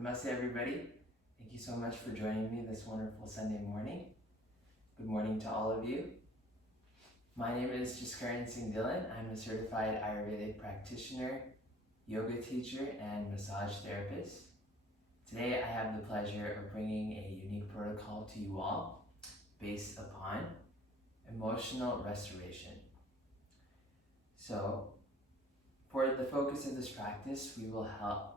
Namaste everybody. Thank you so much for joining me this wonderful Sunday morning. Good morning to all of you. My name is Jaskaran Singh Dhillon. I'm a certified Ayurvedic practitioner, yoga teacher, and massage therapist. Today I have the pleasure of bringing a unique protocol to you all based upon emotional restoration. So, for the focus of this practice, we will help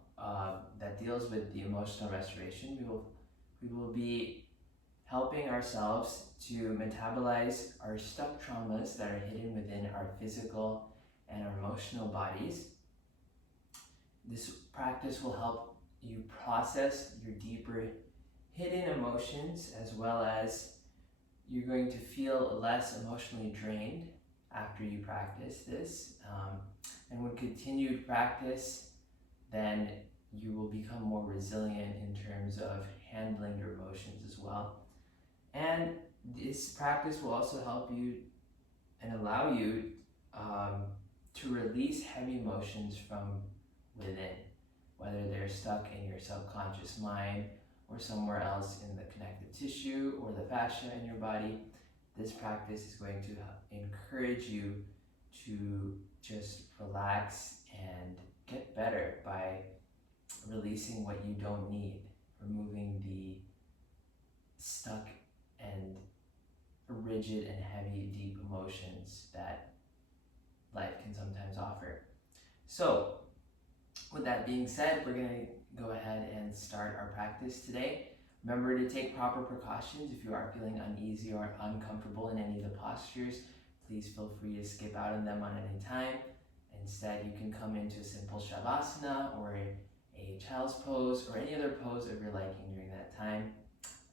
that deals with the emotional restoration. We will be helping ourselves to metabolize our stuck traumas that are hidden within our physical and our emotional bodies. This practice will help you process your deeper hidden emotions, as well as you're going to feel less emotionally drained after you practice this. And with continued practice, then you will become more resilient in terms of handling your emotions as well. And this practice will also help you and allow you to release heavy emotions from within, whether they're stuck in your subconscious mind or somewhere else in the connective tissue or the fascia in your body. This practice is going to encourage you to just relax and get better by releasing what you don't need, removing the stuck and rigid and heavy, deep emotions that life can sometimes offer. So, with that being said, we're going to go ahead and start our practice today. Remember to take proper precautions. If you are feeling uneasy or uncomfortable in any of the postures, please feel free to skip out on them on any time. Instead, you can come into a simple shavasana or a child's pose or any other pose of your liking during that time.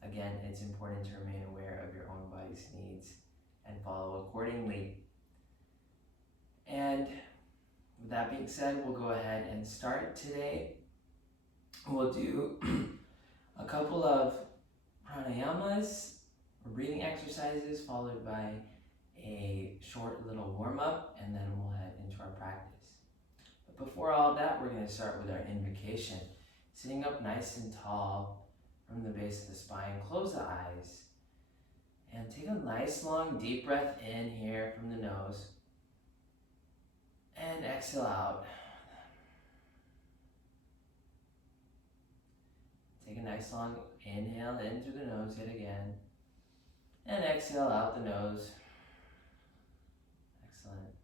Again, it's important to remain aware of your own body's needs and follow accordingly. And with that being said, we'll go ahead and start today. We'll do a couple of pranayamas or breathing exercises, followed by a short little warm-up, and then we'll head into our practice. But before all of that, we're going to start with our invocation. Sitting up nice and tall from the base of the spine, close the eyes, and take a nice long deep breath in here from the nose, and exhale out. Take a nice long inhale in through the nose yet again, and exhale out the nose. Excellent.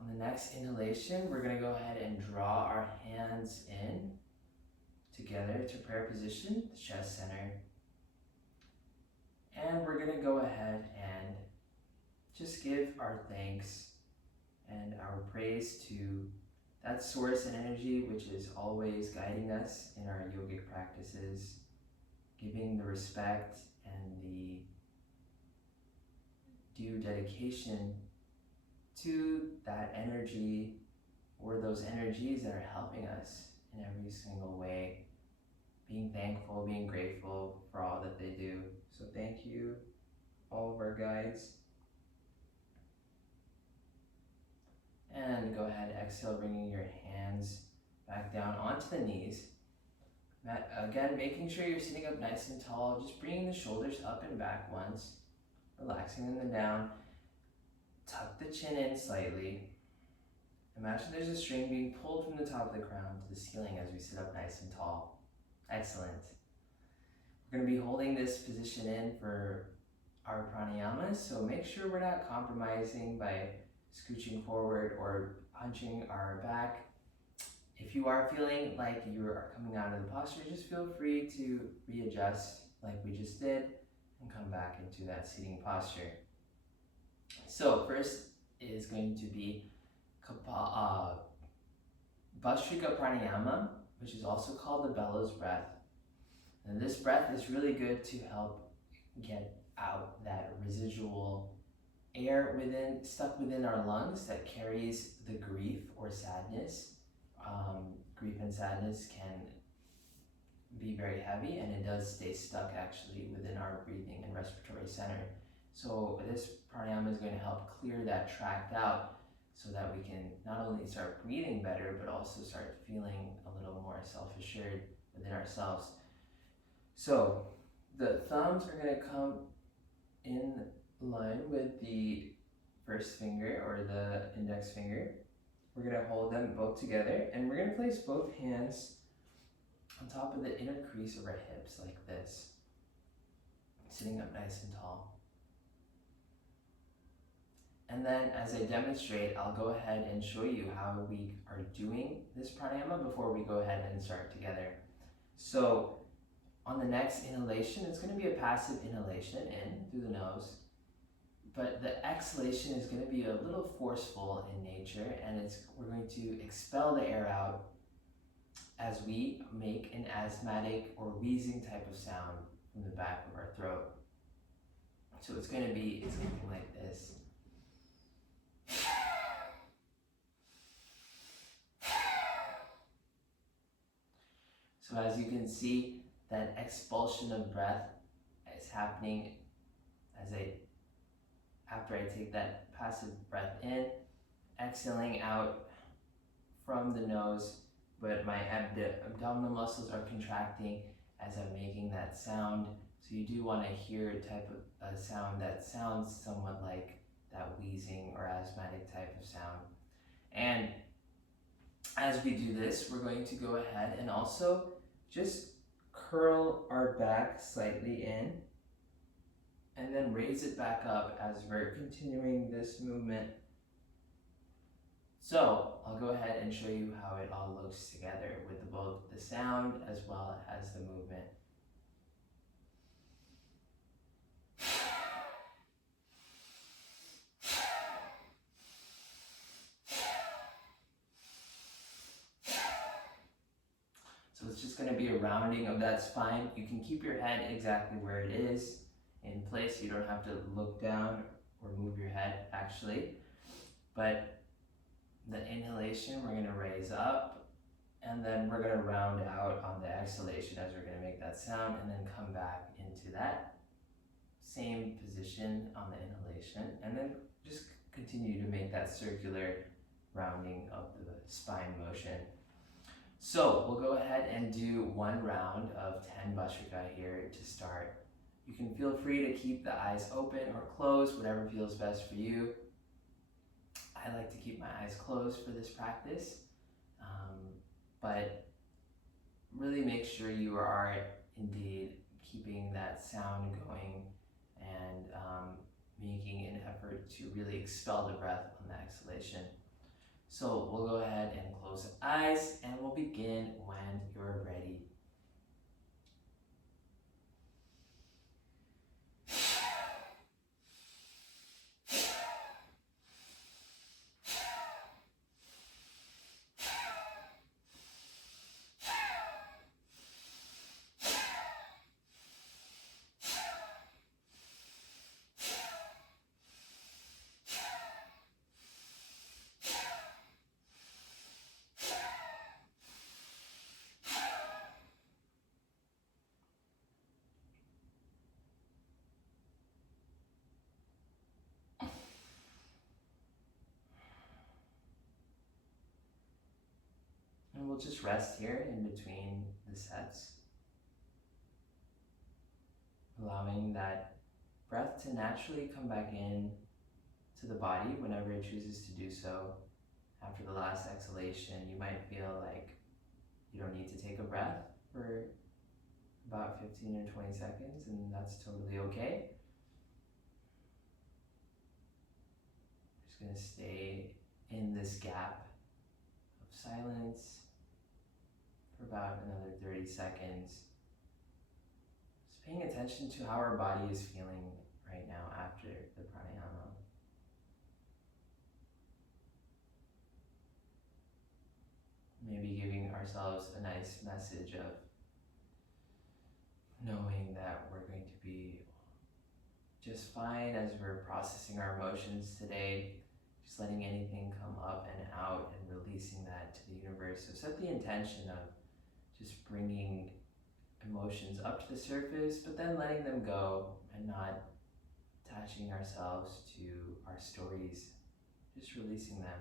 On the next inhalation, we're going to go ahead and draw our hands in together to prayer position, the chest center. And we're going to go ahead and just give our thanks and our praise to that source and energy which is always guiding us in our yogic practices, giving the respect and the due dedication to that energy or those energies that are helping us in every single way, being thankful, being grateful for all that they do. So thank you, all of our guides. And go ahead, exhale, bringing your hands back down onto the knees. Again, making sure you're sitting up nice and tall, just bringing the shoulders up and back once, relaxing them down. Tuck the chin in slightly. Imagine there's a string being pulled from the top of the crown to the ceiling as we sit up nice and tall. Excellent. We're going to be holding this position in for our pranayamas, so make sure we're not compromising by scooching forward or hunching our back. If you are feeling like you are coming out of the posture, just feel free to readjust like we just did and come back into that seating posture. So first is going to be Bhastrika Pranayama, which is also called the bellows breath. And this breath is really good to help get out that residual air stuck within our lungs that carries the grief or sadness. Grief and sadness can be very heavy, and it does stay stuck actually within our breathing and respiratory center. So this pranayama is going to help clear that tract out so that we can not only start breathing better, but also start feeling a little more self-assured within ourselves. So the thumbs are going to come in line with the first finger or the index finger. We're going to hold them both together, and we're going to place both hands on top of the inner crease of our hips like this, sitting up nice and tall. And then as I demonstrate, I'll go ahead and show you how we are doing this pranayama before we go ahead and start together. So on the next inhalation, it's going to be a passive inhalation in through the nose, but the exhalation is going to be a little forceful in nature, and we're going to expel the air out as we make an asthmatic or wheezing type of sound from the back of our throat. So it's going to be something like this. So as you can see, that expulsion of breath is happening after I take that passive breath in, exhaling out from the nose, but my abdominal muscles are contracting as I'm making that sound. So you do want to hear a type of a sound that sounds somewhat like that wheezing or asthmatic type of sound. And as we do this, we're going to go ahead and also just curl our back slightly in and then raise it back up as we're continuing this movement. So I'll go ahead and show you how it all looks together with both the sound as well as the movement. So it's just going to be a rounding of that spine. You can keep your head exactly where it is in place. You don't have to look down or move your head actually. But the inhalation, we're going to raise up, and then we're going to round out on the exhalation as we're going to make that sound, and then come back into that same position on the inhalation, and then just continue to make that circular rounding of the spine motion. So we'll go ahead and do one round of 10 Bhastrika here to start. You can feel free to keep the eyes open or closed, whatever feels best for you. I like to keep my eyes closed for this practice, but really make sure you are indeed keeping that sound going and making an effort to really expel the breath on the exhalation. So we'll go ahead and close the eyes, and we'll begin when you're ready. And we'll just rest here in between the sets, allowing that breath to naturally come back in to the body whenever it chooses to do so. After the last exhalation, you might feel like you don't need to take a breath for about 15 or 20 seconds, and that's totally okay. Just going to stay in this gap of silence for about another 30 seconds. Just paying attention to how our body is feeling right now after the pranayama. Maybe giving ourselves a nice message of knowing that we're going to be just fine as we're processing our emotions today, just letting anything come up and out and releasing that to the universe. So set the intention of just bringing emotions up to the surface, but then letting them go and not attaching ourselves to our stories. just releasing them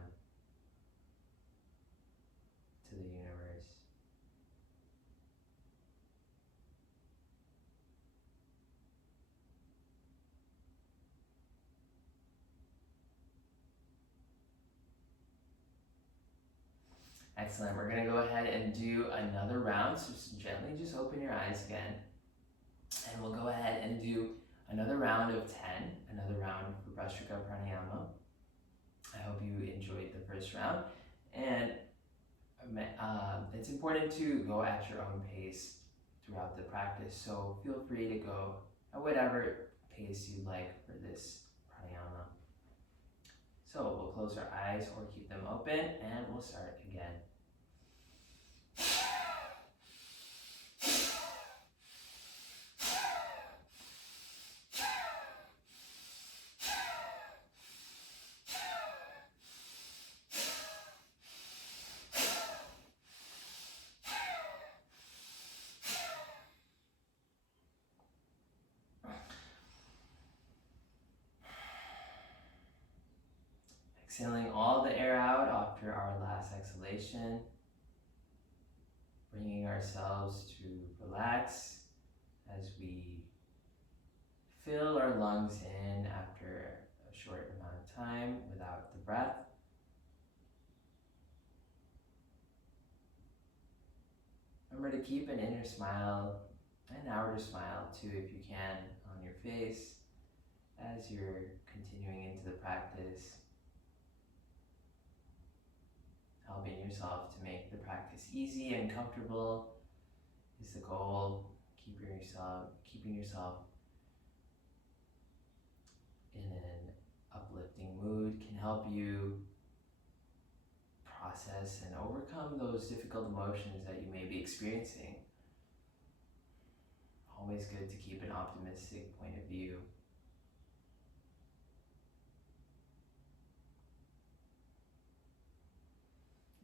to the universe. Excellent. We're going to go ahead and do another round. So just gently just open your eyes again. And we'll go ahead and do another round of 10, another round for Bhastrika Pranayama. I hope you enjoyed the first round. And it's important to go at your own pace throughout the practice. So feel free to go at whatever pace you'd like for this pranayama. So we'll close our eyes or keep them open and we'll start again. Exhaling all the air out after our last exhalation, bringing ourselves to relax as we fill our lungs in after a short amount of time without the breath. Remember to keep an inner smile, an outer smile too if you can, on your face as you're continuing into the practice. Helping yourself to make the practice easy and comfortable is the goal. Keeping yourself in an uplifting mood can help you process and overcome those difficult emotions that you may be experiencing. Always good to keep an optimistic point of view.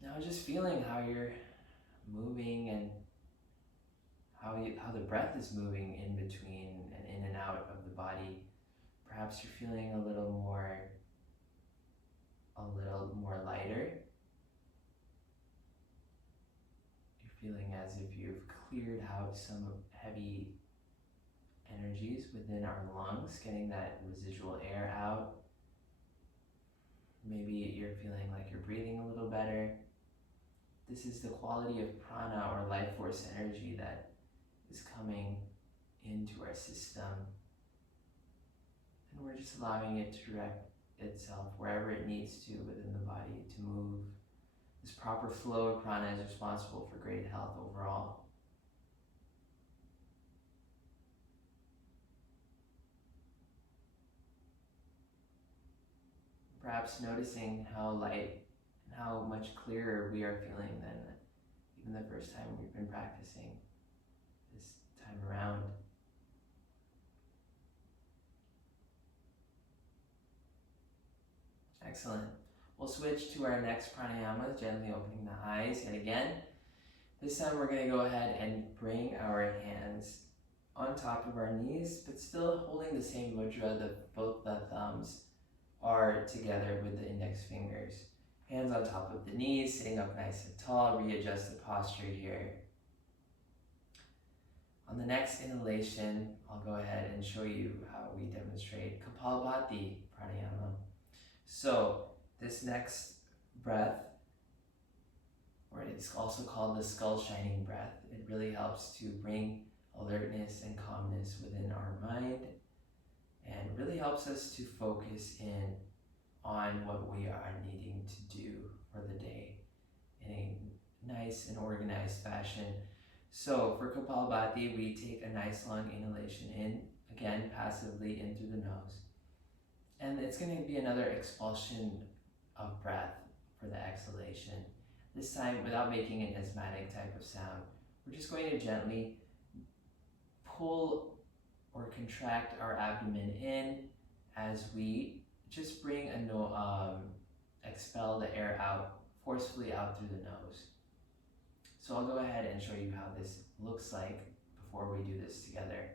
Now just feeling how you're moving and how the breath is moving in between and in and out of the body. Perhaps you're feeling a little more lighter. You're feeling as if you've cleared out some heavy energies within our lungs, getting that residual air out. Maybe you're feeling like you're breathing a little better. This is the quality of prana or life force energy that is coming into our system. And we're just allowing it to direct itself wherever it needs to within the body to move. This proper flow of prana is responsible for great health overall. Perhaps noticing how light and how much clearer we are feeling than even the first time we've been practicing this time around. Excellent. We'll switch to our next pranayama, gently opening the eyes yet again. This time we're going to go ahead and bring our hands on top of our knees, but still holding the same mudra that both the thumbs are together with the index fingers. Hands on top of the knees, sitting up nice and tall. Readjust the posture here. On the next inhalation, I'll go ahead and show you how we demonstrate Kapalabhati pranayama. So this next breath, or it's also called the skull shining breath, it really helps to bring alertness and calmness within our mind and really helps us to focus in on what we are needing to do for the day in a nice and organized fashion. So for Kapalabhati, we take a nice long inhalation in, again passively in through the nose. And it's going to be another expulsion of breath for the exhalation. This time without making an asthmatic type of sound. We're just going to gently pull or contract our abdomen in as we just bring expel the air out, forcefully out through the nose. So I'll go ahead and show you how this looks like before we do this together.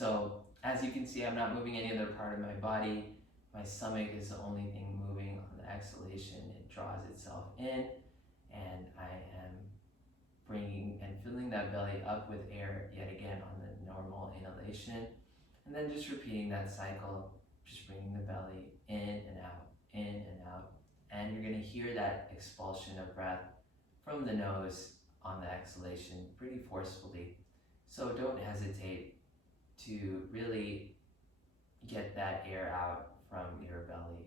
So as you can see, I'm not moving any other part of my body. My stomach is the only thing moving on the exhalation. It draws itself in, and I am bringing and filling that belly up with air yet again on the normal inhalation, and then just repeating that cycle, just bringing the belly in and out, in and out, and you're going to hear that expulsion of breath from the nose on the exhalation pretty forcefully. So don't hesitate to really get that air out from your belly.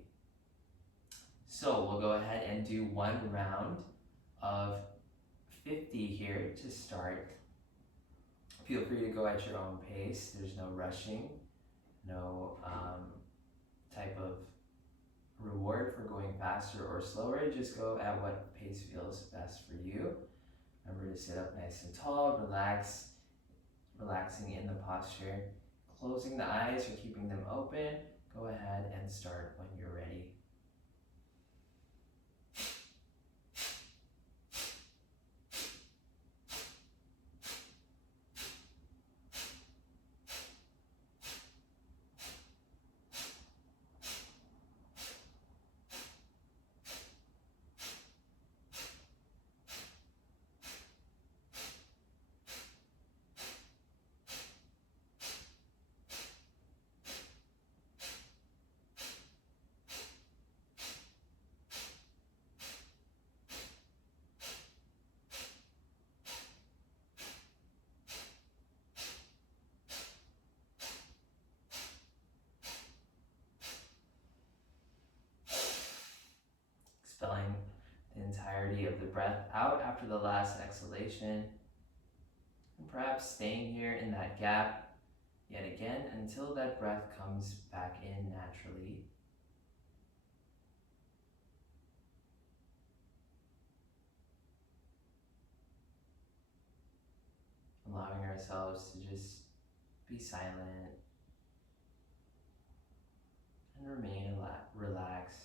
So we'll go ahead and do one round of 50 here to start. Feel free to go at your own pace. There's no rushing, no type of reward for going faster or slower. Just go at what pace feels best for you. Remember to sit up nice and tall, relaxing in the posture, closing the eyes or keeping them open. Go ahead and start when you're ready. Expelling the entirety of the breath out after the last exhalation, and perhaps staying here in that gap yet again until that breath comes back in naturally. Allowing ourselves to just be silent and remain relaxed.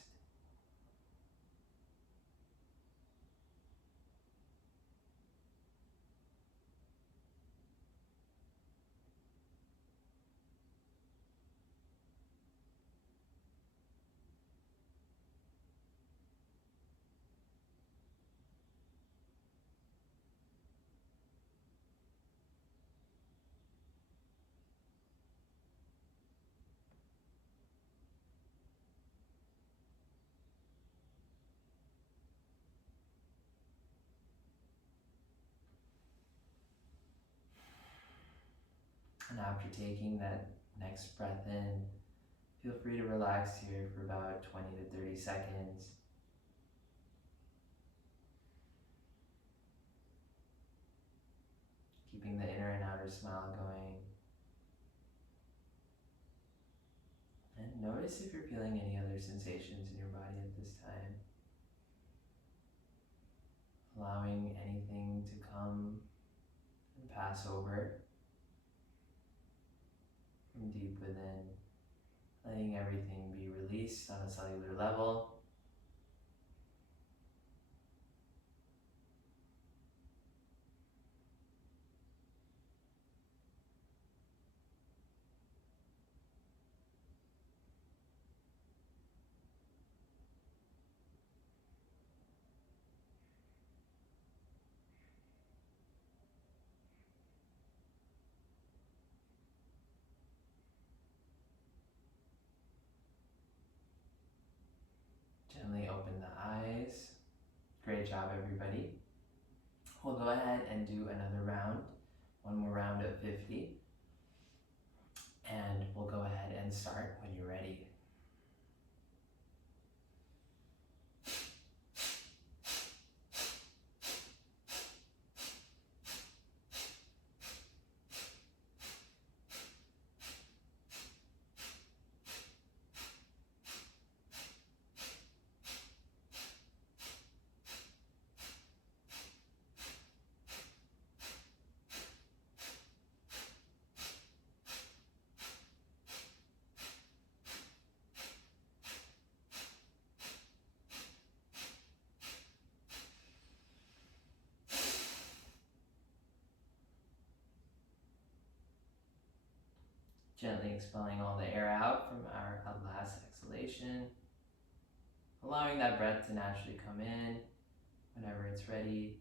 And after taking that next breath in, feel free to relax here for about 20 to 30 seconds. Keeping the inner and outer smile going. And notice if you're feeling any other sensations in your body at this time. Allowing anything to come and pass over from deep within. Letting everything be released on a cellular level. Gently open the eyes. Great job, everybody. We'll go ahead and do another round, one more round of 50. And we'll go ahead and start when you're ready. Gently expelling all the air out from our last exhalation. Allowing that breath to naturally come in whenever it's ready.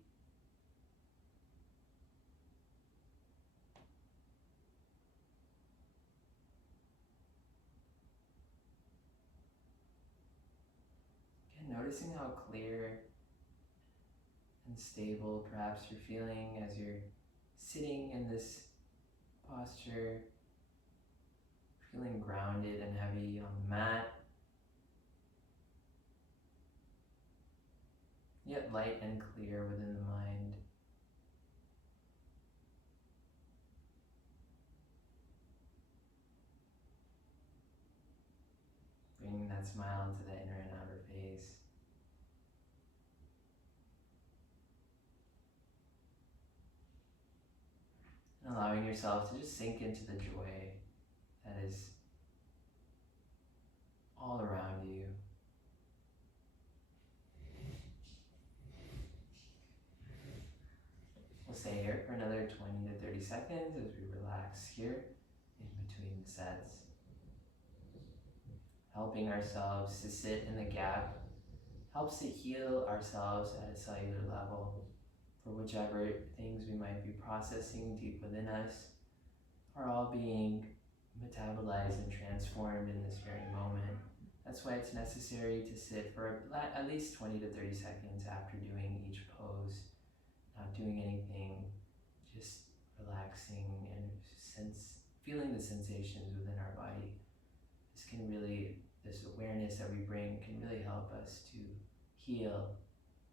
Again, noticing how clear and stable perhaps you're feeling as you're sitting in this posture, feeling grounded and heavy on the mat, yet light and clear within the mind. Bringing that smile into the inner and outer face. And allowing yourself to just sink into the joy that is all around you. We'll stay here for another 20 to 30 seconds as we relax here in between the sets. Helping ourselves to sit in the gap helps to heal ourselves at a cellular level for whichever things we might be processing deep within us are all being metabolized and transformed in this very moment. That's why it's necessary to sit for at least 20 to 30 seconds after doing each pose, not doing anything, just relaxing and feeling the sensations within our body. This awareness that we bring can really help us to heal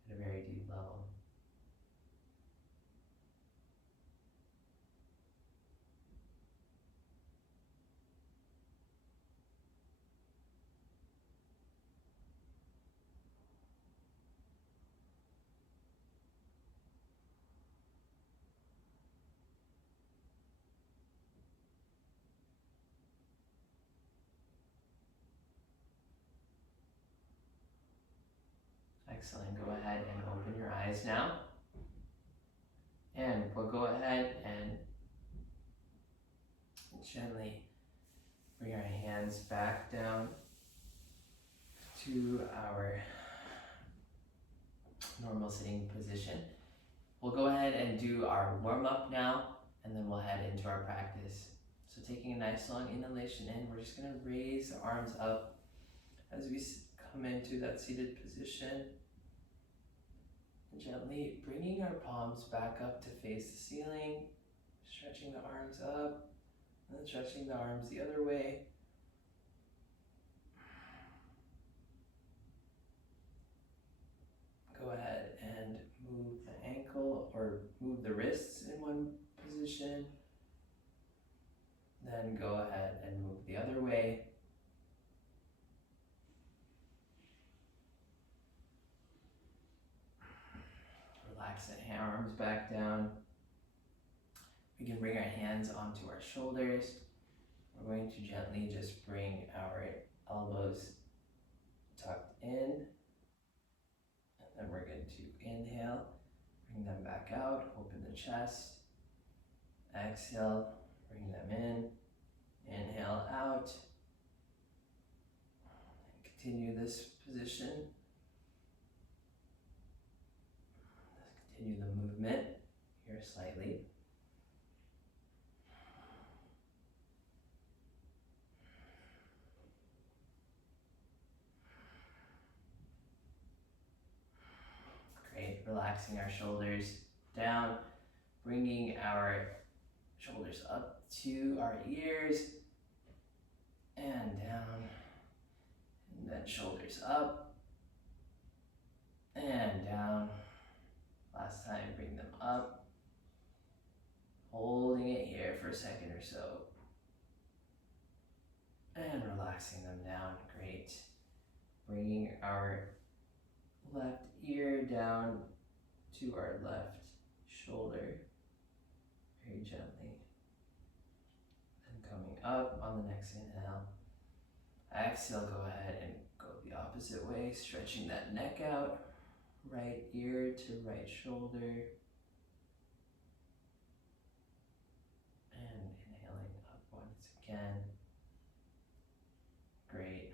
at a very deep level. Excellent. Go ahead and open your eyes now. And we'll go ahead and gently bring our hands back down to our normal sitting position. We'll go ahead and do our warm-up now, and then we'll head into our practice. So taking a nice long inhalation in, we're just going to raise the arms up as we come into that seated position. Gently bringing our palms back up to face the ceiling, stretching the arms up, and then stretching the arms the other way. Go ahead and move the ankle or move the wrists in one position. Then go ahead and move the other way. Relax the arms back down. We can bring our hands onto our shoulders. We're going to gently just bring our elbows tucked in. And then we're going to inhale, bring them back out, open the chest. Exhale, bring them in. Inhale out. And continue this position. Let's continue the movement here slightly. Great, relaxing our shoulders down, bringing our shoulders up to our ears and down, and then shoulders up and down. Last time, bring them up, holding it here for a second or so, and relaxing them down. Great. Bringing our left ear down to our left shoulder very gently. And coming up on the next inhale. Exhale, go ahead and go the opposite way, stretching that neck out. Right ear to right shoulder. And inhaling up once Again. Great.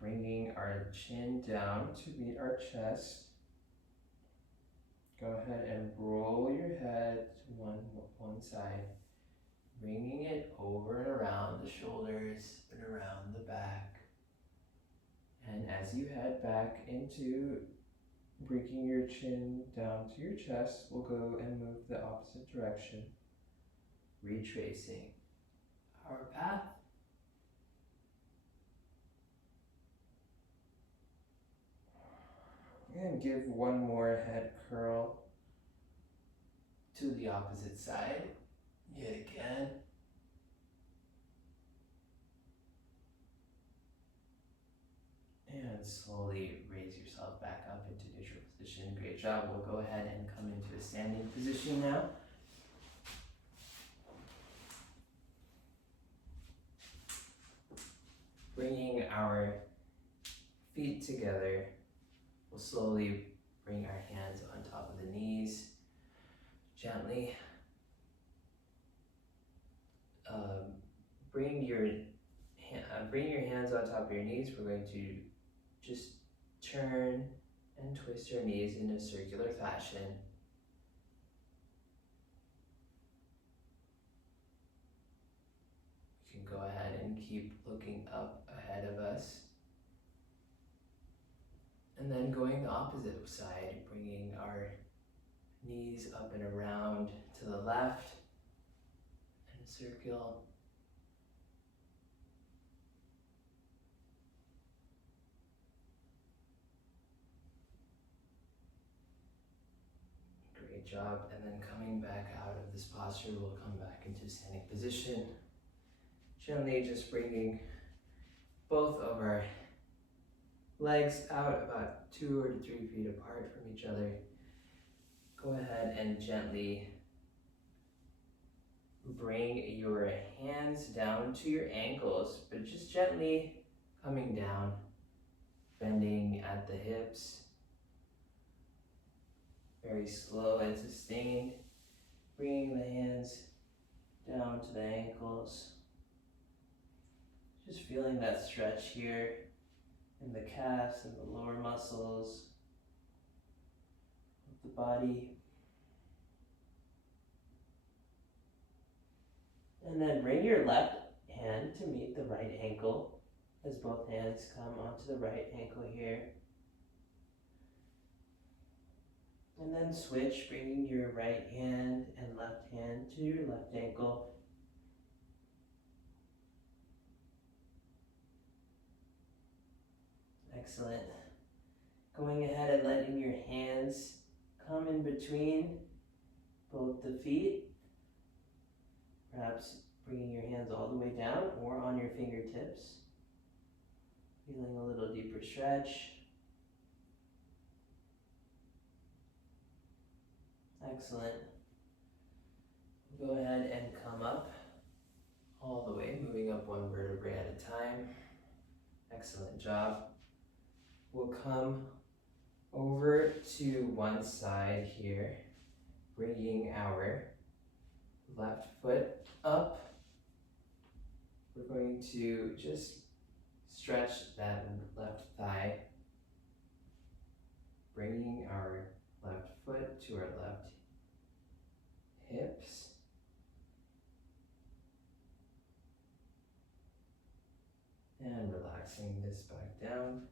Bringing our chin down to meet our chest. Go ahead and roll your head to one side. Bringing it over and around the shoulders and around the back. And as you head back into bringing your chin down to your chest, we'll go and move the opposite direction, retracing our path. And give one more head curl to the opposite side, yet again. And slowly raise yourself back up into neutral position. Great job. We'll go ahead and come into a standing position now. Bringing our feet together, we'll slowly bring our hands on top of the knees, gently. Bring your hands on top of your knees. We're going to just turn and twist your knees in a circular fashion. You can go ahead and keep looking up ahead of us. And then going the opposite side, bringing our knees up and around to the left and circle. Great job. And then coming back out of this posture, we'll come back into standing position. Gently just bringing both of our legs out about 2 or 3 feet apart from each other. Go ahead and gently bring your hands down to your ankles, but just gently coming down, bending at the hips. Very slow and sustained. Bringing the hands down to the ankles. Just feeling that stretch here in the calves and the lower muscles of the body. And then bring your left hand to meet the right ankle as both hands come onto the right ankle here. And then switch, bringing your right hand and left hand to your left ankle. Excellent. Going ahead and letting your hands come in between both the feet. Perhaps bringing your hands all the way down or on your fingertips. Feeling a little deeper stretch. Excellent. Go ahead and come up all the way, moving up one vertebrae at a time. Excellent job. We'll come over to one side here, bringing our left foot up. We're going to just stretch that left thigh, bringing our left foot to our left hips. And relaxing this back down.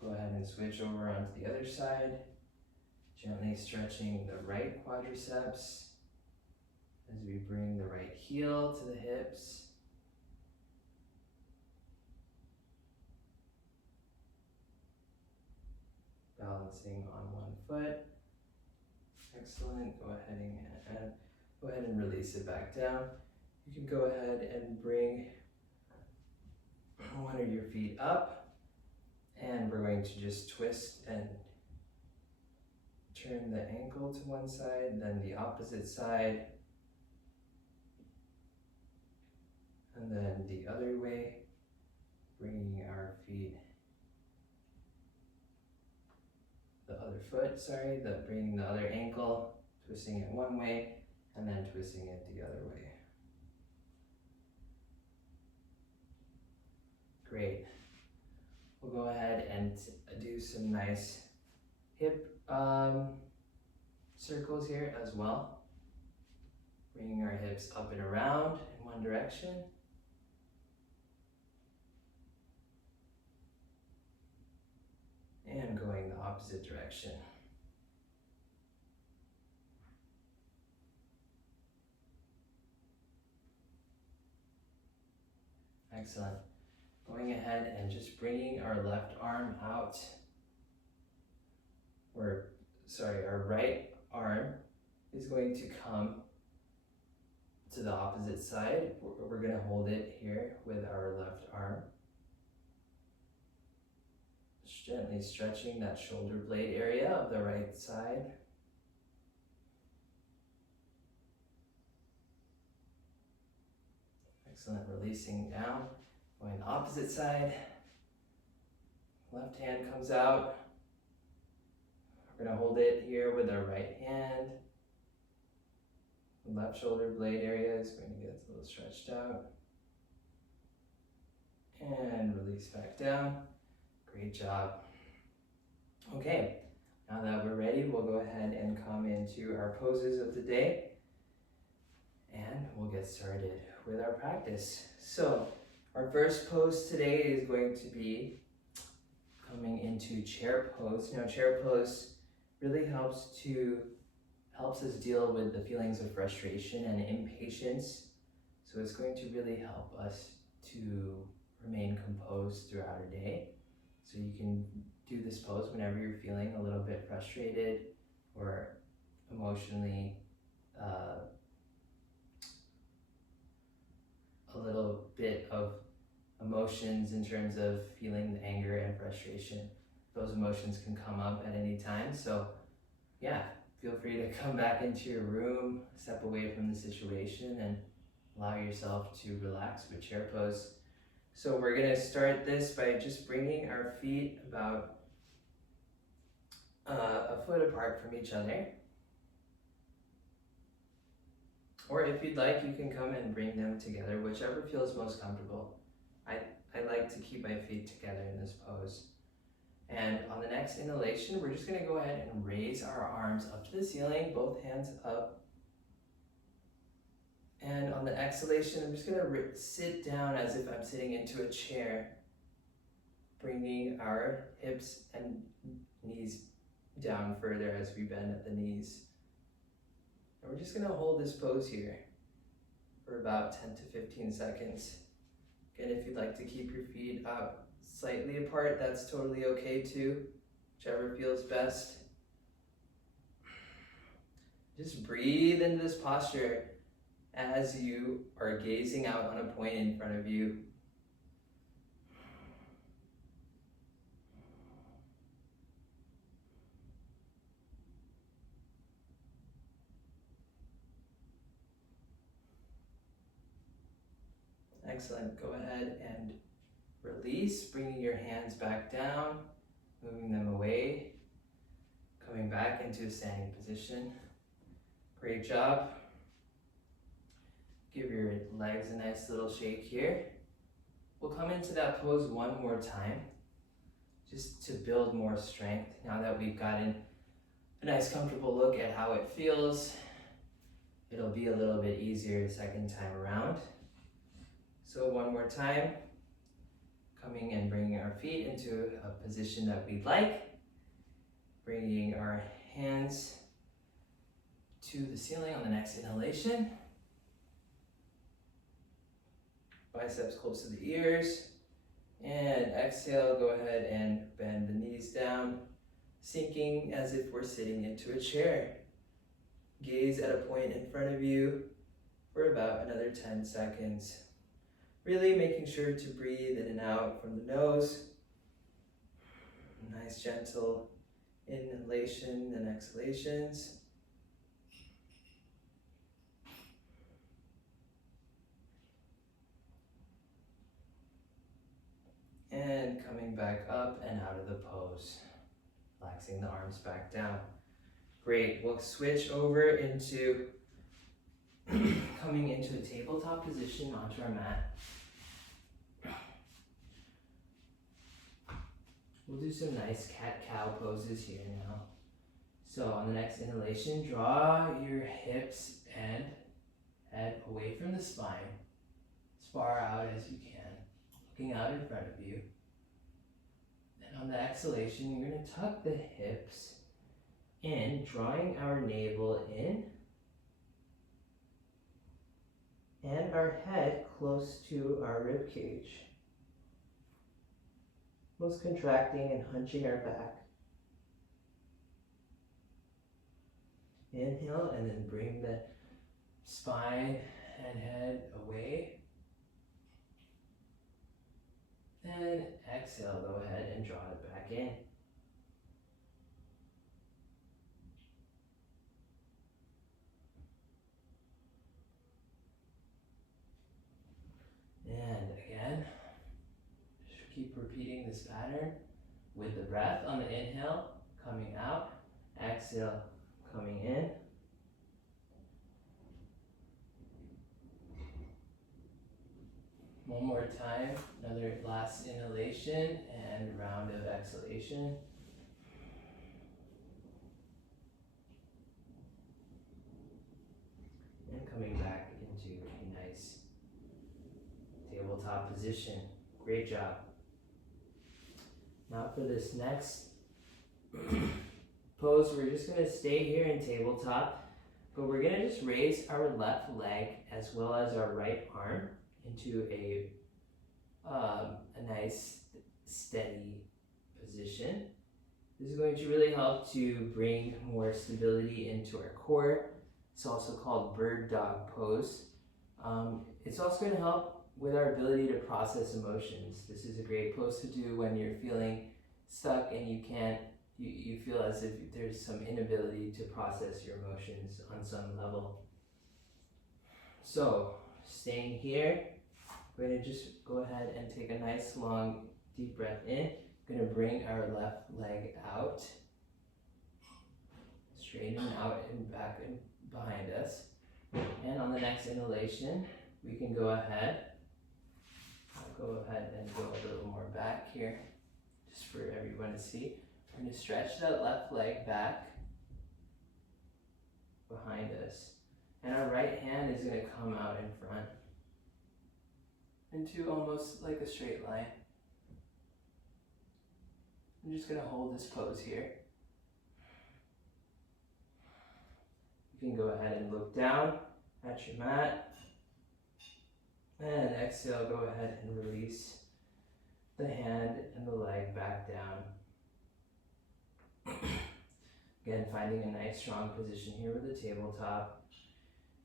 Go ahead and switch over onto the other side. Gently stretching the right quadriceps as we bring the right heel to the hips. Balancing on one foot. Excellent. Go ahead and release it back down. You can go ahead and bring one of your feet up, and we're going to just twist and turn the ankle to one side, then the opposite side, and then the other way, bringing our feet, bringing the other ankle, twisting it one way, and then twisting it the other way. Great. We'll go ahead and do some nice hip circles here as well. Bringing our hips up and around in one direction. And going the opposite direction. Excellent. Going ahead and just bringing our left arm out, our right arm is going to come to the opposite side. We're going to hold it here with our left arm. Just gently stretching that shoulder blade area of the right side. Excellent. Releasing down. Going the opposite side. Left hand comes out. We're going to hold it here with our right hand. The left shoulder blade area is going to get a little stretched out. And release back down. Great job. Okay, now that we're ready, we'll go ahead and come into our poses of the day. And we'll get started with our practice. So, our first pose today is going to be coming into chair pose. Now, chair pose really helps us deal with the feelings of frustration and impatience. So it's going to really help us to remain composed throughout our day. So you can do this pose whenever you're feeling a little bit frustrated or emotionally a little bit of emotions in terms of feeling the anger and frustration. Those emotions can come up at any time. So yeah, feel free to come back into your room, step away from the situation, and allow yourself to relax with chair pose. So we're going to start this by just bringing our feet about a foot apart from each other. Or if you'd like, you can come and bring them together, whichever feels most comfortable. I like to keep my feet together in this pose. And on the next inhalation, we're just going to go ahead and raise our arms up to the ceiling, both hands up. And on the exhalation, I'm just going to sit down as if I'm sitting into a chair, bringing our hips and knees down further as we bend at the knees. And we're just going to hold this pose here for about 10 to 15 seconds. Again, if you'd like to keep your feet out slightly apart, that's totally okay too, whichever feels best. Just breathe into this posture as you are gazing out on a point in front of you. Excellent. Go ahead and release, bringing your hands back down, moving them away, coming back into a standing position. Great job. Give your legs a nice little shake here. We'll come into that pose one more time, just to build more strength. Now that we've gotten a nice comfortable look at how it feels, it'll be a little bit easier the second time around. So one more time, coming and bringing our feet into a position that we'd like, bringing our hands to the ceiling on the next inhalation. Biceps close to the ears. And exhale, go ahead and bend the knees down, sinking as if we're sitting into a chair. Gaze at a point in front of you for about another 10 seconds. Really making sure to breathe in and out from the nose. Nice gentle inhalation and exhalations. And coming back up and out of the pose. Relaxing the arms back down. Great, we'll switch over into coming into a tabletop position onto our mat. We'll do some nice cat-cow poses here now. So on the next inhalation, draw your hips and head away from the spine. As far out as you can, looking out in front of you. And on the exhalation, you're going to tuck the hips in, drawing our navel in and our head close to our rib cage. Most contracting and hunching our back. Inhale and then bring the spine and head away. And exhale, go ahead and draw it back in. And again, just keep repeating this pattern with the breath on the inhale, coming out, exhale, coming in. One more time, another last inhalation and round of exhalation. And coming back into a nice tabletop position. Great job. Now for this next pose, we're just going to stay here in tabletop, but we're going to just raise our left leg as well as our right arm into a nice steady position. This is going to really help to bring more stability into our core. It's also called bird dog pose. It's also going to help with our ability to process emotions. This is a great pose to do when you're feeling stuck and you feel as if there's some inability to process your emotions on some level. So, staying here, we're going to just go ahead and take a nice long deep breath in. We're going to bring our left leg out, straighten out and back and behind us. And on the next inhalation, we can go ahead. I'll go ahead and go a little more back here, just for everyone to see. We're going to stretch that left leg back behind us. And our right hand is going to come out in front into almost like a straight line. I'm just going to hold this pose here. You can go ahead and look down at your mat. And exhale, go ahead and release the hand and the leg back down. Again, finding a nice strong position here with the tabletop.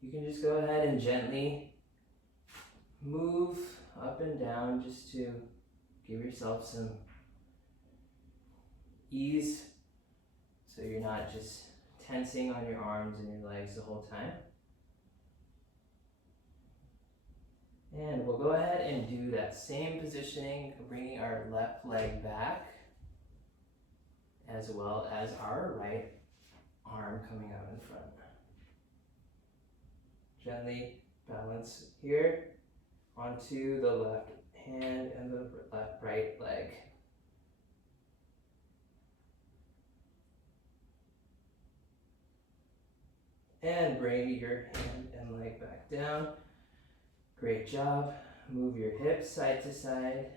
You can just go ahead and gently move up and down just to give yourself some ease so you're not just tensing on your arms and your legs the whole time. And we'll go ahead and do that same positioning, bringing our left leg back as well as our right arm coming out in front. Gently balance here onto the left hand and the right leg. And bring your hand and leg back down. Great job. Move your hips side to side.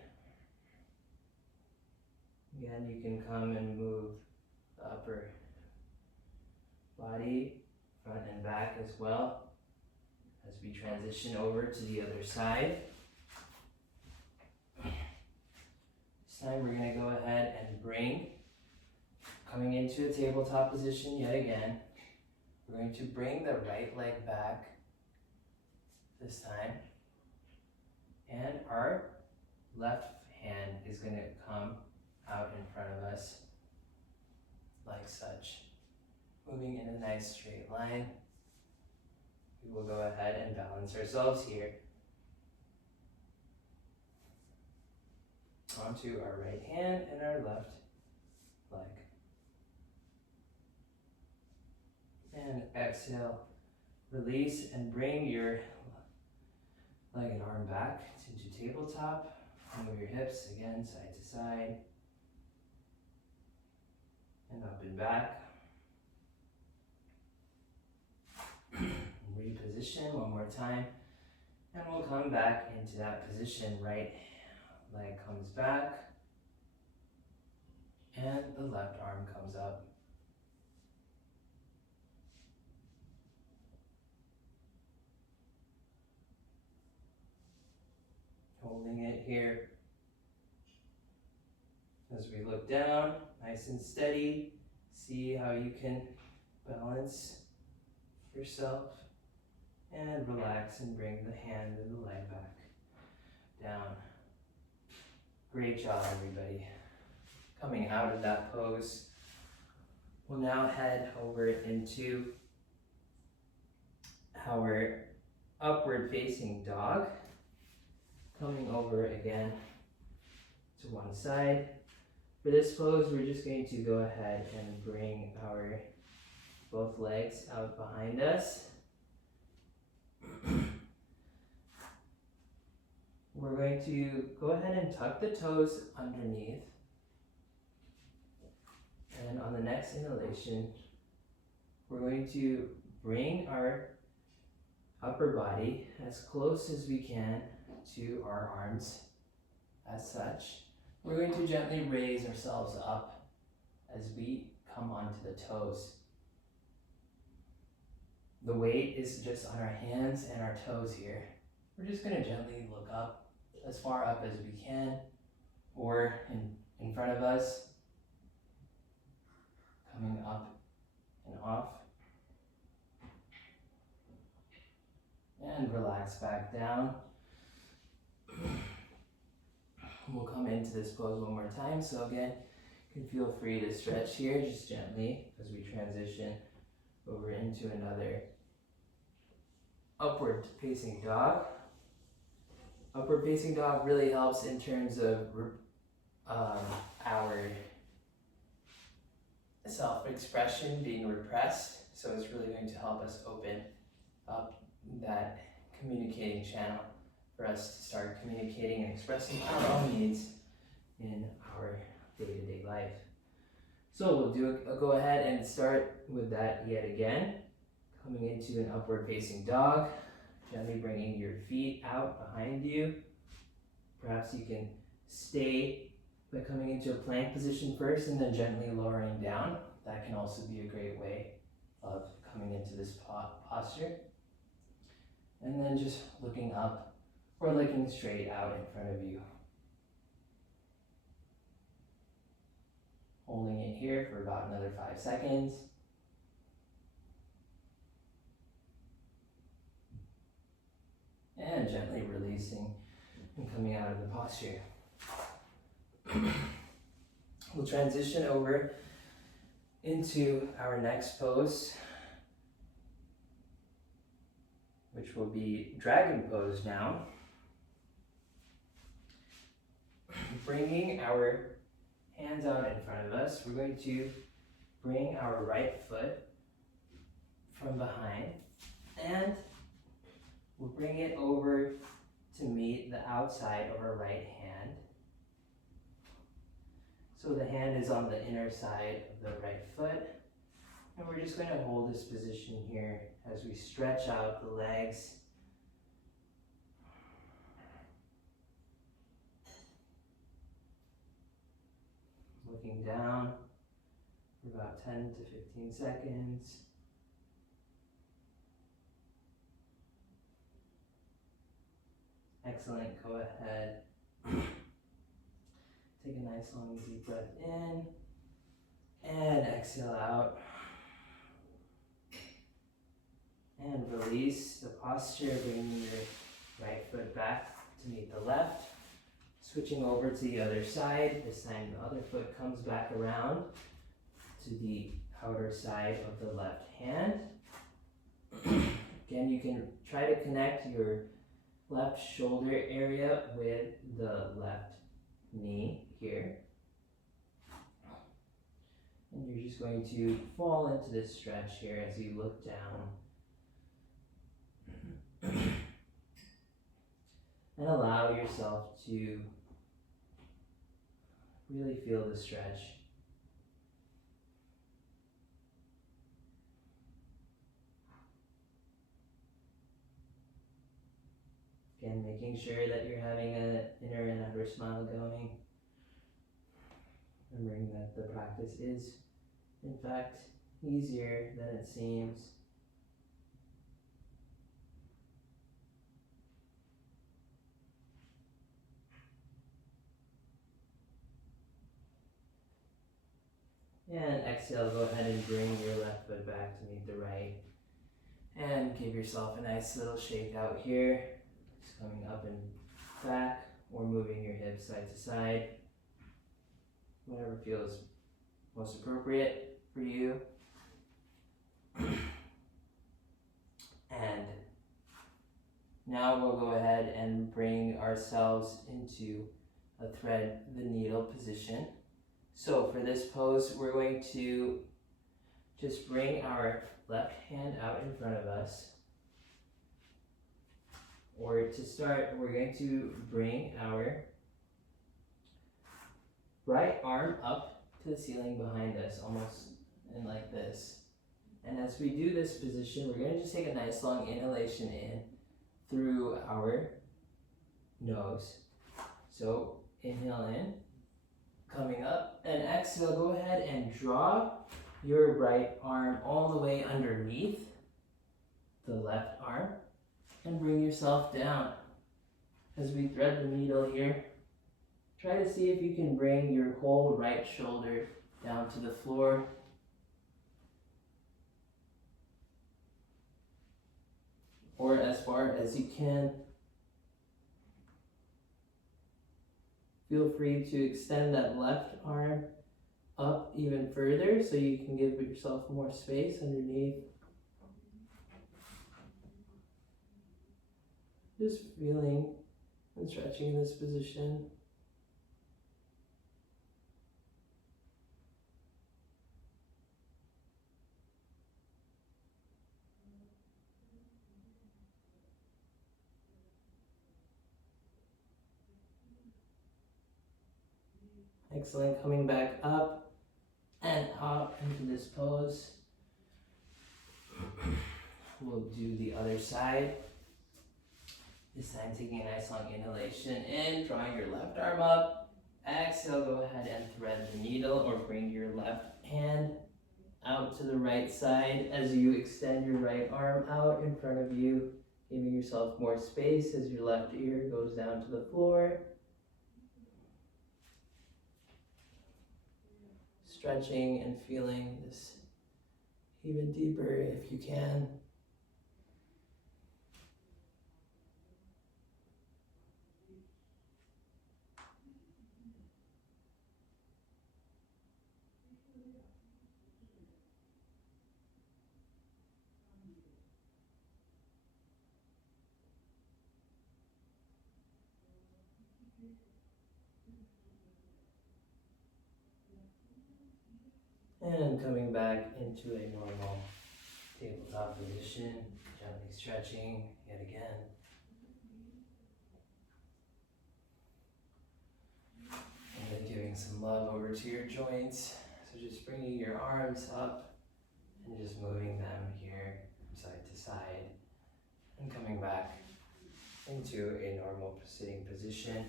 Again, you can come and move the upper body, front and back as well, as we transition over to the other side. This time we're going to go ahead and coming into a tabletop position yet again. We're going to bring the right leg back this time, and our left hand is going to come out in front of us like such, moving in a nice straight line. We will go ahead and balance ourselves here onto our right hand and our left leg. And exhale, release and bring your leg and arm back into tabletop. Move your hips again side to side. back. Reposition one more time. And we'll come back into that position. Right leg comes back. And the left arm comes up. Holding it here. As we look down, nice and steady, see how you can balance yourself and relax and bring the hand and the leg back down. Great job, everybody. Coming out of that pose, we'll now head over into our upward facing dog. Coming over again to one side. For this pose, we're just going to go ahead and bring our both legs out behind us. We're going to go ahead and tuck the toes underneath. And on the next inhalation, we're going to bring our upper body as close as we can to our arms as such. We're going to gently raise ourselves up as we come onto the toes. The weight is just on our hands and our toes here. We're just going to gently look up as far up as we can, or in front of us, coming up and off. And relax back down. We'll come into this pose one more time. So again, you can feel free to stretch here just gently as we transition over into another upward facing dog. Upward facing dog really helps in terms of our self-expression being repressed. So it's really going to help us open up that communicating channel for us to start communicating and expressing our own needs in our day-to-day life. So we'll go ahead and start with that yet again. Coming into an upward facing dog, gently bringing your feet out behind you. Perhaps you can stay by coming into a plank position first and then gently lowering down. That can also be a great way of coming into this posture. And then just looking up or looking straight out in front of you. Holding it here for about another 5 seconds. And gently releasing and coming out of the posture. We'll transition over into our next pose, which will be dragon pose now. Bringing our hands out in front of us, we're going to bring our right foot from behind and we'll bring it over to meet the outside of our right hand. So the hand is on the inner side of the right foot. And we're just going to hold this position here as we stretch out the legs. Looking down for about 10 to 15 seconds. Excellent, go ahead. Take a nice long deep breath in and exhale out. And release the posture, bringing your right foot back to meet the left. Switching over to the other side. This time the other foot comes back around to the outer side of the left hand. Again, you can try to connect your left shoulder area with the left knee here. And you're just going to fall into this stretch here as you look down. And allow yourself to really feel the stretch. Again, making sure that you're having an inner and outer smile going. Remembering that the practice is, in fact, easier than it seems. And exhale, go ahead and bring your left foot back to meet the right. And give yourself a nice little shake out here. Just coming up and back, or moving your hips side to side. Whatever feels most appropriate for you. And now we'll go ahead and bring ourselves into a thread the needle position. So for this pose, we're going to just bring our left hand out in front of us. Or to start, we're going to bring our right arm up to the ceiling behind us, almost in like this. And as we do this position, we're going to just take a nice long inhalation in through our nose. So inhale in, coming up, and exhale, go ahead and draw your right arm all the way underneath the left arm and bring yourself down. As we thread the needle here, try to see if you can bring your whole right shoulder down to the floor. Or as far as you can. Feel free to extend that left arm up even further so you can give yourself more space underneath. Just feeling and stretching this position. Excellent, coming back up and up into this pose. We'll do the other side. This time taking a nice long inhalation in, drawing your left arm up. Exhale, go ahead and thread the needle or bring your left hand out to the right side as you extend your right arm out in front of you, giving yourself more space as your left ear goes down to the floor. Stretching and feeling this even deeper if you can. And coming back into a normal tabletop position, gently stretching yet again. And then giving some love over to your joints. So just bringing your arms up and just moving them here side to side. And coming back into a normal sitting position.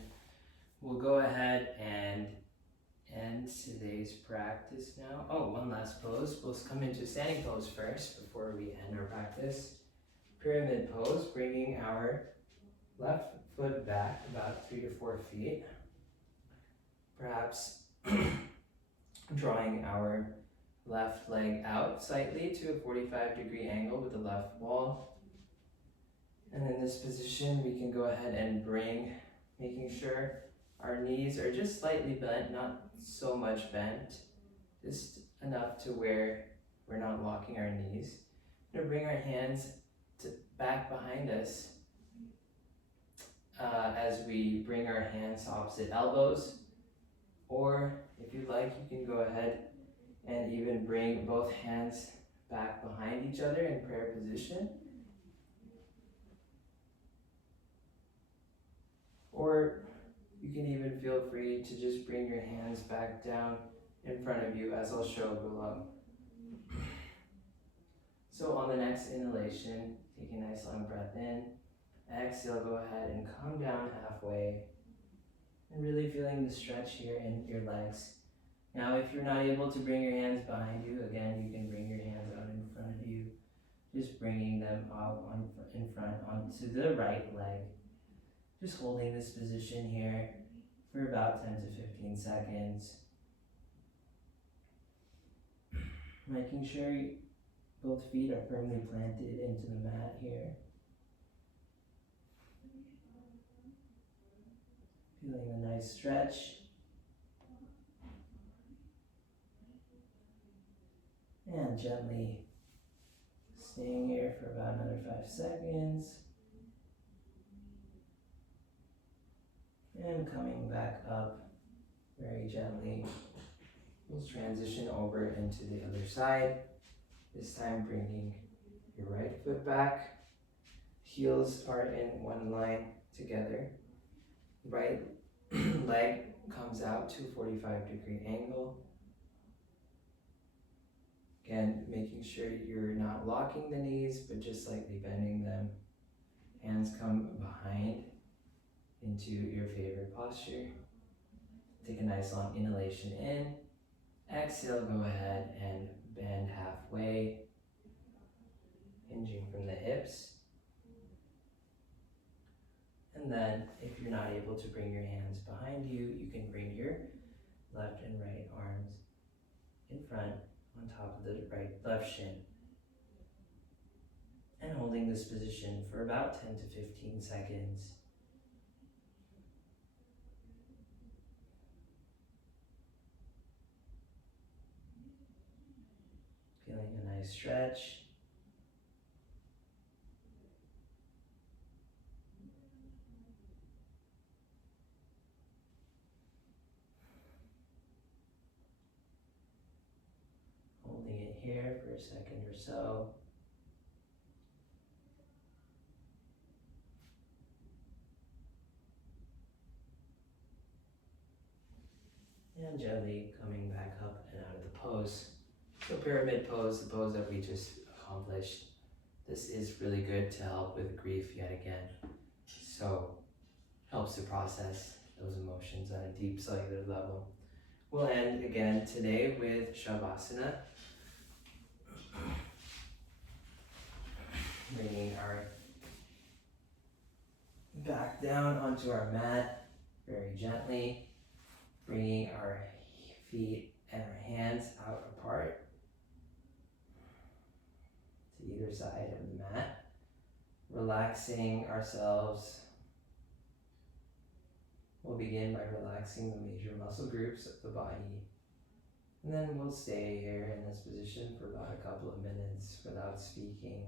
We'll go ahead and end today's practice now. Oh, one last pose. We'll come into standing pose first before we end our practice. Pyramid pose, bringing our left foot back about 3 to 4 feet. Perhaps drawing our left leg out slightly to a 45-degree angle with the left wall. And in this position, we can go ahead and bring, making sure our knees are just slightly bent, not so much bent, just enough to where we're not locking our knees. We're going to bring our hands back behind us as we bring our hands to opposite elbows. Or if you like, you can go ahead and even bring both hands back behind each other in prayer position. Or you can even feel free to just bring your hands back down in front of you as I'll show below. So on the next inhalation, take a nice long breath in Exhale, go ahead and come down halfway. And really feeling the stretch here in your legs. Now, if you're not able to bring your hands behind you, again, you can bring your hands out in front of you. Just bringing them out in front onto the right leg. Just holding this position here for about 10 to 15 seconds. Making sure both feet are firmly planted into the mat here. Feeling a nice stretch. And gently staying here for about another 5 seconds. And coming back up very gently. We'll transition over into the other side. This time bringing your right foot back. Heels are in one line together. Right leg comes out to a 45-degree angle. Again, making sure you're not locking the knees, but just slightly bending them. Hands come behind into your favorite posture. Take a nice long inhalation in. Exhale, go ahead and bend halfway, hinging from the hips. And then, if you're not able to bring your hands behind you, you can bring your left and right arms in front on top of the left shin. And holding this position for about 10 to 15 seconds. Feeling a nice stretch. Holding it here for a second or so. And gently coming back up and out of the pose. So pyramid pose, the pose that we just accomplished. This is really good to help with grief yet again. So helps to process those emotions on a deep cellular level. We'll end again today with Shavasana. Bringing our back down onto our mat very gently. Bringing our feet and our hands out apart to either side of the mat. Relaxing ourselves. We'll begin by relaxing the major muscle groups of the body. And then we'll stay here in this position for about a couple of minutes without speaking.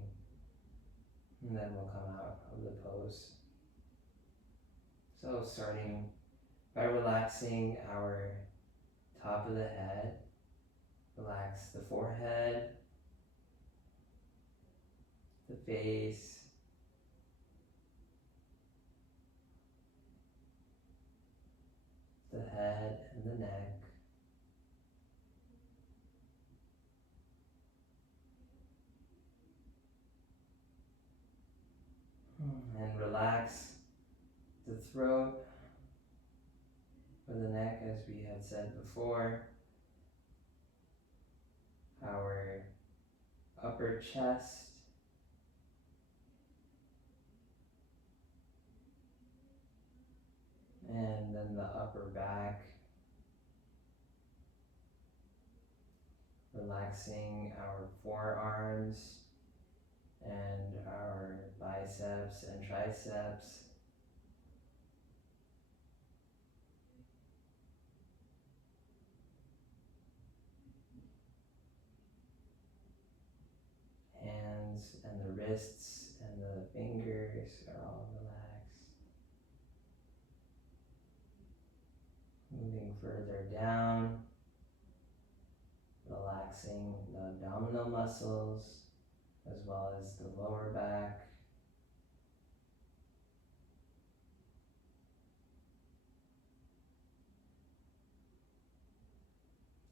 And then we'll come out of the pose. So starting by relaxing our top of the head, relax the forehead, the face, the head and the neck, and relax the throat or the neck, as we had said before, our upper chest, and then the upper back, relaxing our forearms and our biceps and triceps. Hands and the wrists and the fingers are all relaxed. Moving further down, relaxing the abdominal muscles as well as the lower back.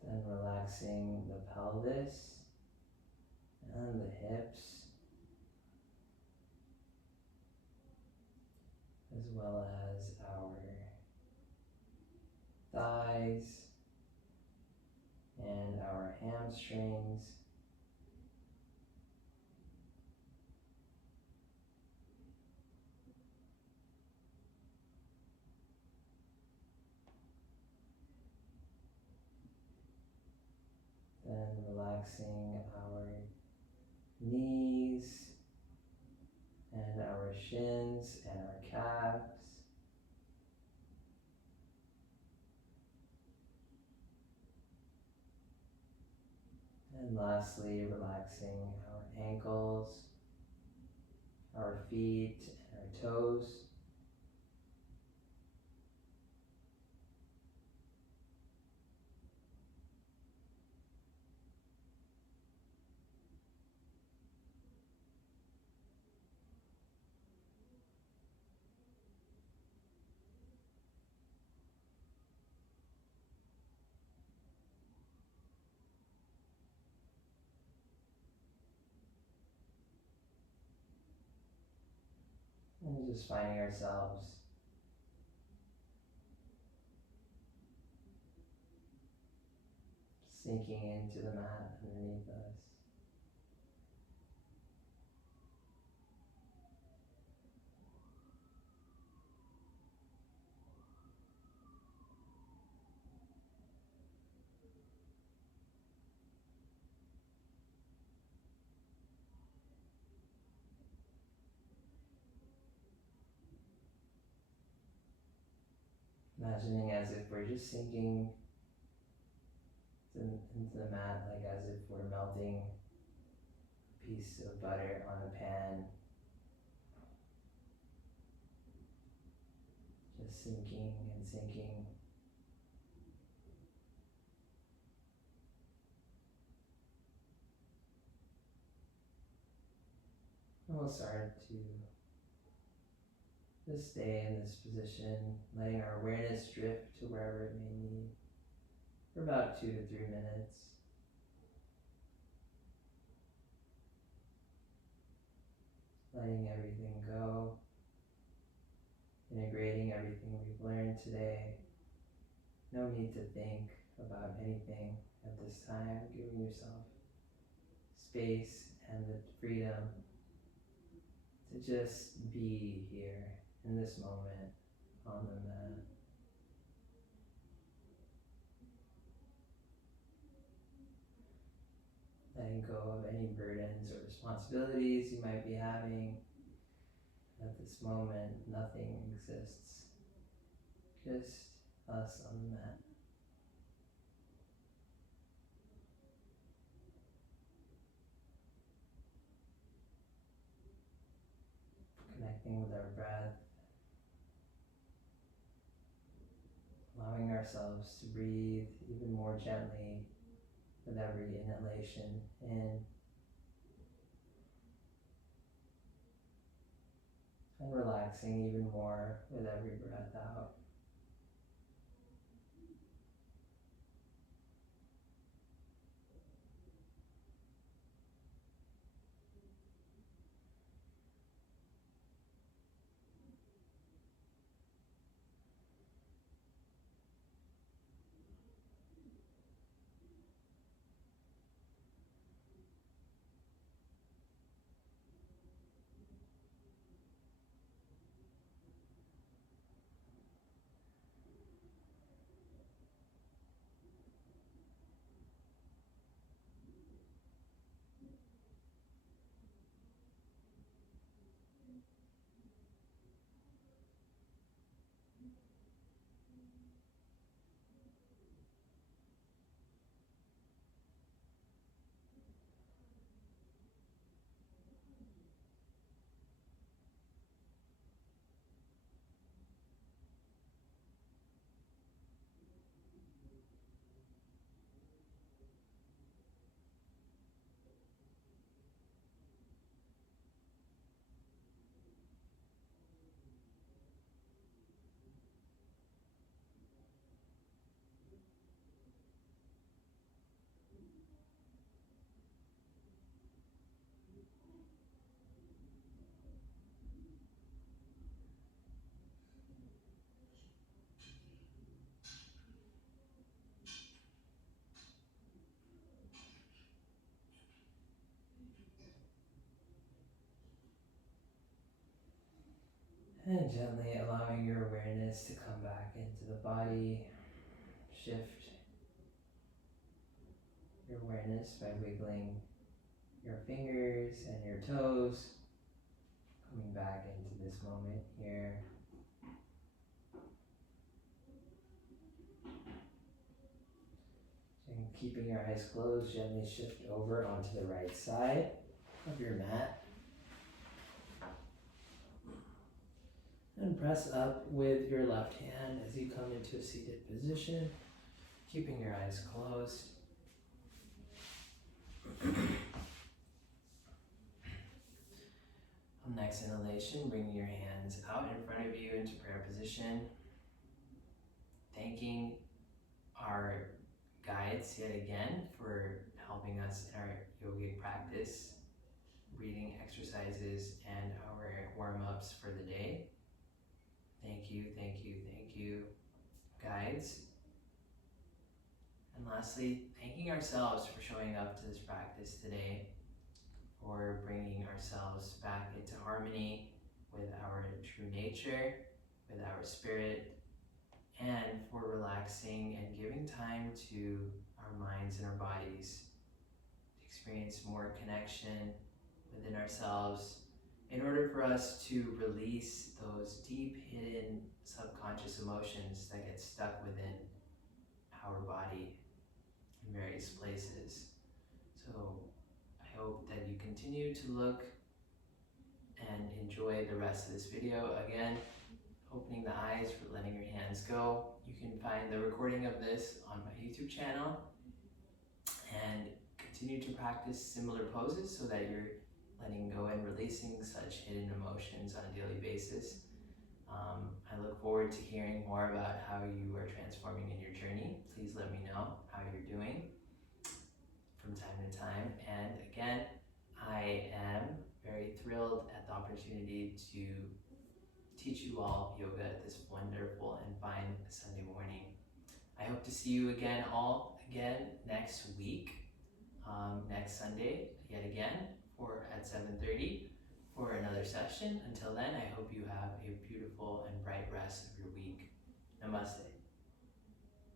Then relaxing the pelvis and the hips. well as our thighs and our hamstrings. Then relaxing our knees and our shins and our calves. And lastly, relaxing our ankles, our feet, and our toes. And just finding ourselves sinking into the mat underneath us. Imagining as if we're just sinking into the mat, like as if we're melting a piece of butter on a pan. Just sinking and sinking. And we'll start to just stay in this position, letting our awareness drift to wherever it may lead for about 2 to 3 minutes. Letting everything go, integrating everything we've learned today. No need to think about anything at this time, giving yourself space and the freedom to just be here in this moment on the mat. Letting go of any burdens or responsibilities you might be having. At this moment, nothing exists. Just us on the mat. Connecting with our breath. Allowing ourselves to breathe even more gently with every inhalation in. And relaxing even more with every breath out. And gently allowing your awareness to come back into the body. Shift your awareness by wiggling your fingers and your toes. Coming back into this moment here. And keeping your eyes closed, gently shift over onto the right side of your mat. And press up with your left hand as you come into a seated position, keeping your eyes closed. On next inhalation, bringing your hands out in front of you into prayer position. Thanking our guides yet again for helping us in our yogic practice, breathing exercises, and our warm-ups for the day. Thank you, thank you, thank you, guides. And lastly, thanking ourselves for showing up to this practice today, for bringing ourselves back into harmony with our true nature, with our spirit, and for relaxing and giving time to our minds and our bodies to experience more connection within ourselves in order for us to release those deep hidden subconscious emotions that get stuck within our body in various places. So I hope that you continue to look and enjoy the rest of this video. Again, opening the eyes, for letting your hands go. You can find the recording of this on my YouTube channel and continue to practice similar poses so that you're letting go and releasing such hidden emotions on a daily basis. I look forward to hearing more about how you are transforming in your journey. Please let me know how you're doing from time to time. And again, I am very thrilled at the opportunity to teach you all yoga this wonderful and fine Sunday morning. I hope to see you again next week, next Sunday, yet again, at 7:30 for another session. Until then, I hope you have a beautiful and bright rest of your week. Namaste.